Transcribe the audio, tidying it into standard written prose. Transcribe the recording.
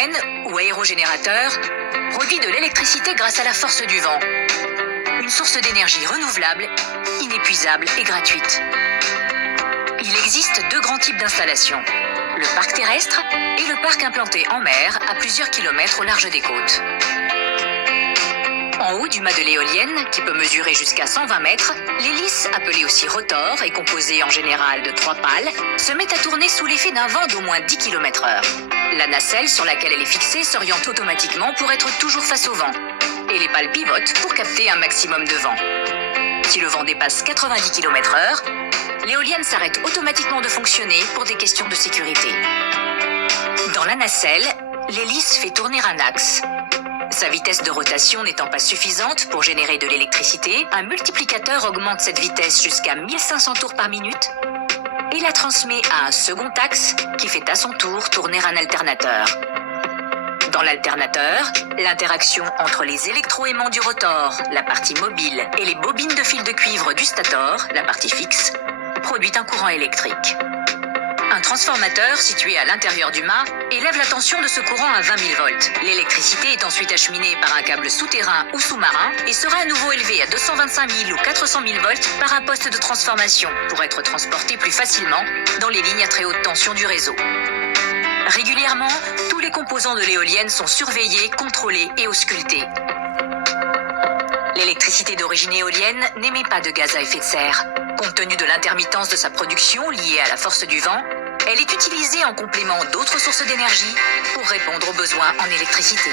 éolienne ou aérogénérateur produit de l'électricité grâce à la force du vent. Une source d'énergie renouvelable, inépuisable et gratuite. Il existe deux grands types d'installations. Le parc terrestre et le parc implanté en mer à plusieurs kilomètres au large des côtes. En haut du mât de l'éolienne, qui peut mesurer jusqu'à 120 mètres, l'hélice, appelée aussi rotor et composée en général de 3 pales, se met à tourner sous l'effet d'un vent d'au moins 10 km/h. La nacelle sur laquelle elle est fixée s'oriente automatiquement pour être toujours face au vent. Et les pales pivotent pour capter un maximum de vent. Si le vent dépasse 90 km/h, l'éolienne s'arrête automatiquement de fonctionner pour des questions de sécurité. Dans la nacelle, l'hélice fait tourner un axe. Sa vitesse de rotation n'étant pas suffisante pour générer de l'électricité, un multiplicateur augmente cette vitesse jusqu'à 1500 tours par minute et la transmet à un second axe qui fait à son tour tourner un alternateur. Dans l'alternateur, l'interaction entre les électroaimants du rotor, la partie mobile, et les bobines de fil de cuivre du stator, la partie fixe, produit un courant électrique. Un transformateur situé à l'intérieur du mât élève la tension de ce courant à 20 000 volts. L'électricité est ensuite acheminée par un câble souterrain ou sous-marin et sera à nouveau élevée à 225 000 ou 400 000 volts par un poste de transformation pour être transportée plus facilement dans les lignes à très haute tension du réseau. Régulièrement, tous les composants de l'éolienne sont surveillés, contrôlés et auscultés. L'électricité d'origine éolienne n'émet pas de gaz à effet de serre. Compte tenu de l'intermittence de sa production liée à la force du vent, elle est utilisée en complément d'autres sources d'énergie pour répondre aux besoins en électricité.